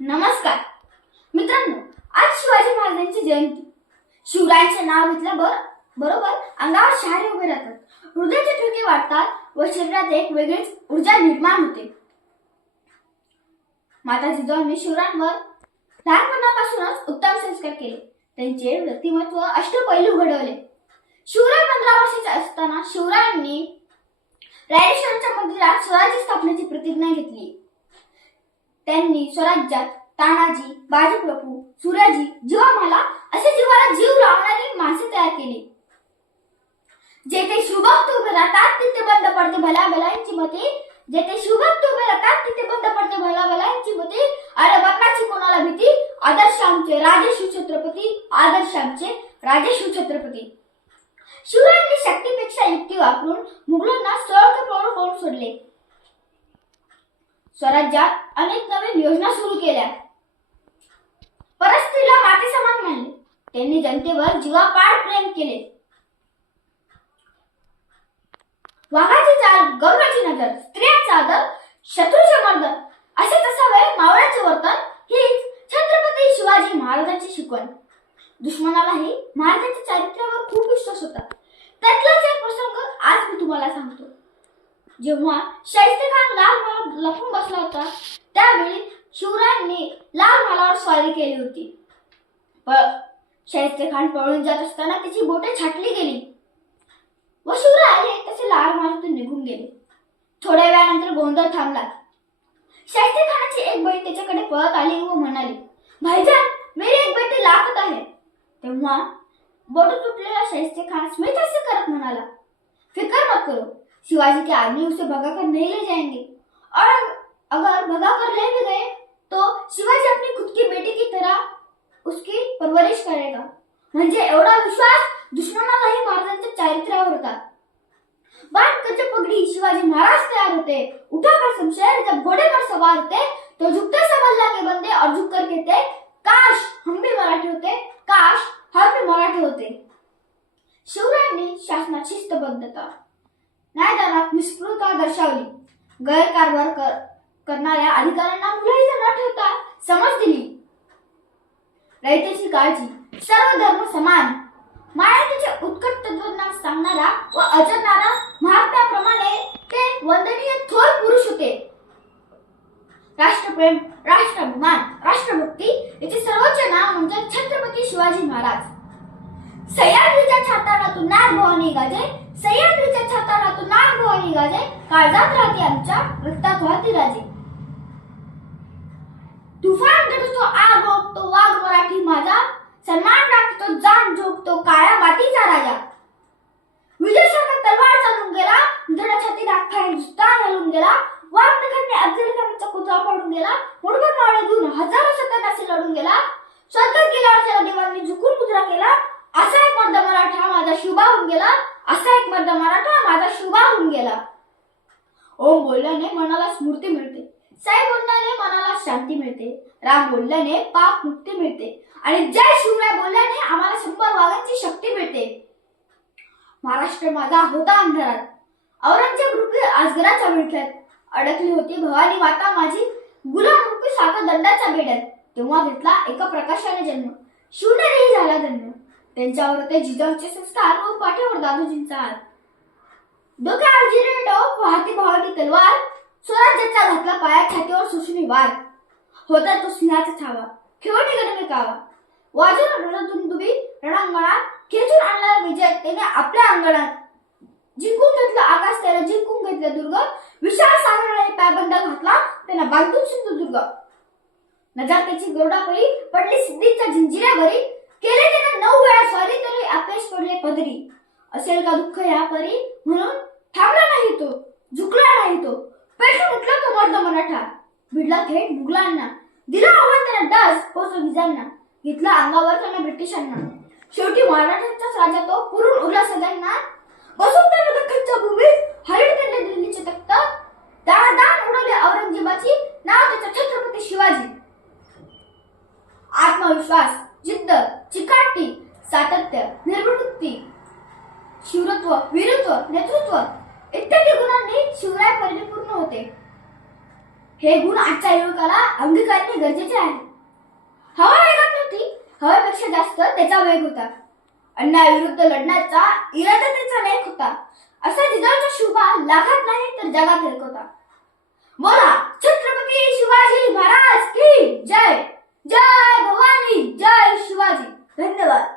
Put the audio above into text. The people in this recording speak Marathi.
नमस्कार. मित्रांनो आज शिवाजी महाराजांची जयंती. शिवरायांचे नाव घेतलं बर बरोबर? अंगावर शहारे उभे राहतात. हृदयाचे ठोके वाढतात व शरीरात एक वेगळीच ऊर्जा निर्माण होते. माता जिजाऊंनी शिवरायांवर लहानपणापासूनच उत्तम संस्कार केले. त्यांचे व्यक्तिमत्व अष्टपैलू घडवले. शिवराय पंधरा वर्षाचे असताना शिवरायांनी रायरेश्वराच्या मंदिरात स्वराज्य स्थापनेची प्रतिज्ञा घेतली. त्यांनी स्वराज्यात तानाजी बाजीप्रभू सूर्याजी जीवामाला असे जीवाला जीव लावणारी माणसे तयार केली. जेथे शिवभक्त उभे राहतात तिथे बंद पडते भला भलांची मते. जेथे शिवभक्त उभे राहतात तिथे बंद पडते भला भलांची मते. अरे बदनाची कोणाला भीती? आदर्श आमचे राजे शिवछत्रपती आदर्श आमचे राजे शिवछत्रपती शिवरायांनी शक्तीपेक्षा युक्ती वापरून मुघलांना सळक पळून पळून सोडले? स्वराज्यात अनेक नवीन योजना सुरू केल्या. परस्त्रीला माते समान मानले त्यांनी जनतेवर जीवापाड प्रेम केले. वाघाची चाल गौराची नजर स्त्रियांचा आदर शत्रूचे मर्दन असे तसावे मावळ्याचे वर्तन हीच छत्रपती शिवाजी महाराजांची शिकवण. दुश्मनालाही महाराजांच्या चारित्र्यावर खूप विश्वास होता. त्यातलाच एक प्रसंग आज मी तुम्हाला सांगतो. जेव्हा शाहिस्ते खान लाल महाल लपून बसला होता त्यावेळी शिवरायांनी लाल महालावर स्वारी केली होती. पण शाहिस्ते खान पळून जात असताना त्याची बोटे छाटली गेली व शिवराय आले तसे लाल महालातून निघून गेले. थोड्या वेळानंतर गोंधळ थांबला. शाहिस्ते खानाची एक बहीण त्याच्याकडे पळत आली व म्हणाली भाईजान मेरी एक बेटी लापत आहे. तेव्हा बोट तुटलेला शाहिस्ते खान स्मित हास्य करत म्हणाला फिकर मत शिवाजी के आदमी उसे भगा कर नहीं ले जाएँगे। और अगर भगा कर ले भी गए तो शिवाजी अपनी खुद की बेटी की तरह उसकी परवरिश करेगा। म्हणजे एवढा विश्वास दुश्मनालाही महाराजांच्या चारित्र्यावर होता। बाण कच्चे पगड़ी, शिवाजी महाराज तैयार होते। उठाकर शमशेर जब घोड़े पर सवार होते तो झुकते से मल्ला के बंदे और झुक कर कहते, काश हम भी मराठी होते, काश हम भी मराठी होते। शिवरायांनी शासनात शिस्तबद्धता न्यायदानात निष्पृता दर्शवली? गैरकारभार कर करणाऱ्या अधिकाऱ्यांना मुलाईचा न ठेवता समज दिली. रयतेची काळजी सर्व धर्म समान. मायातीचे उत्कट तत्वज्ञान सांगणारा व अजरणारा महात्म्याप्रमाणे ते वंदनीय थोर पुरुष होते. राष्ट्रप्रेम राष्ट्राभिमान राष्ट्रभक्ती याचे सर्वोच्च नाव म्हणजे छत्रपती शिवाजी महाराज. छाताडातून नाग भवानी गाजे सह्याद्रीच्या छाताडातून नाग भवानी गाजे काळजात राहते आमच्या रक्तात वाहती राजे. तुफान तो आग ओकतो वाघ मराठी माझा सन्मान राखतो जाण झोपतो काळ्या मातीचा राजा. विजय सारखा तलवार चालून गेला धडा छाती अख्खा हिंदुस्थान हलून गेला वाघ नखांनी अफजल खानाचा कुत्रा पाडून गेला मुडगन मावळे घेऊन हजारो शतकाशी लढून गेला. स्वर्गात गेल्यावर त्याला देवांनी झुकून मुद्रा केला असा एक मर्द शुभा होऊन गेला. असा एक मर्द मराठा माझा शुभा होऊन गेला. ओम बोलल्याने मनाला स्मृती मिळते. साई बोलल्याने मनाला शांती मिळते. राम बोलल्याने पाप मुक्ती मिळते. आणि जय शिवराय बोलल्याने आम्हाला शंभर वाघांची शक्ती मिळते. महाराष्ट्र माझा होता अंधारात. औरंगजेब रूपी आजगराच्या विळख्यात. अडकली होती भवानी माता माझी. गुलाम रूपी साखर दंडाच्या बेड्यात. तेव्हा घेतला एका प्रकाशाने जन्म. शिवनेरी झाला जन्म. त्यांच्यावर ते जिजाऊचे संस्कार व पाठीवर दादोजींचा हात. डोक्यावर डोक वाहती भावाची तलवार स्वराज्याचा घातला पाया छातीवर सुशमी वार. होता तो सिंहाचा छावा खेळणी गणवे कावा. वाजून रणदुंदुबी रणांगणात खेचून आणला विजय त्याने आपल्या अंगणात जिंकून घेतलं आकाश त्याला जिंकून घेतलं दुर्ग. विशाल सागराने पायबंद घातला त्यांना बांधून सिंधुदुर्ग नजात्याची गरुडापळी पडली सिद्धीच्या झिंजिऱ्यावरी. केले त्याने नऊ वेळा सॉरी तरी आपेश पडले पदरी. असेल का दुःख या परी म्हणून थांबला नाही तो झुकला नाही तो. पेटून उठला तो मर्द मराठा. भिडला थेट मुघलांना. दिला आव्हान त्याने डास पोचो निजांना घेतला अंगावर त्याने ब्रिटिशांना. शेवटी मराठ्यांचाच राजा तो पुरून उरला सगळ्यांना. बसून त्याने दख्खनच्या भूमीत. हरिण त्यांना दिल्लीचे तख्त. शिवरत्व वीरत्व नेतृत्व इत्यादी गुणांनी शिवराय परिपूर्ण होते. हे गुण आजच्या युवकाला अंगीकारणे गरजेचे आहे. हवा वेगात नव्हती हवेपेक्षा जास्त त्याचा वेग होता. अन्यायाविरुद्ध लढण्याचा इरादा त्याचा नाहीत होता. असा जिजाऊचा शुभा लाखात नाही तर जगात होता बोला छत्रपती शिवाजी महाराज की जय? जय भवानी जय शिवाजी. धन्यवाद.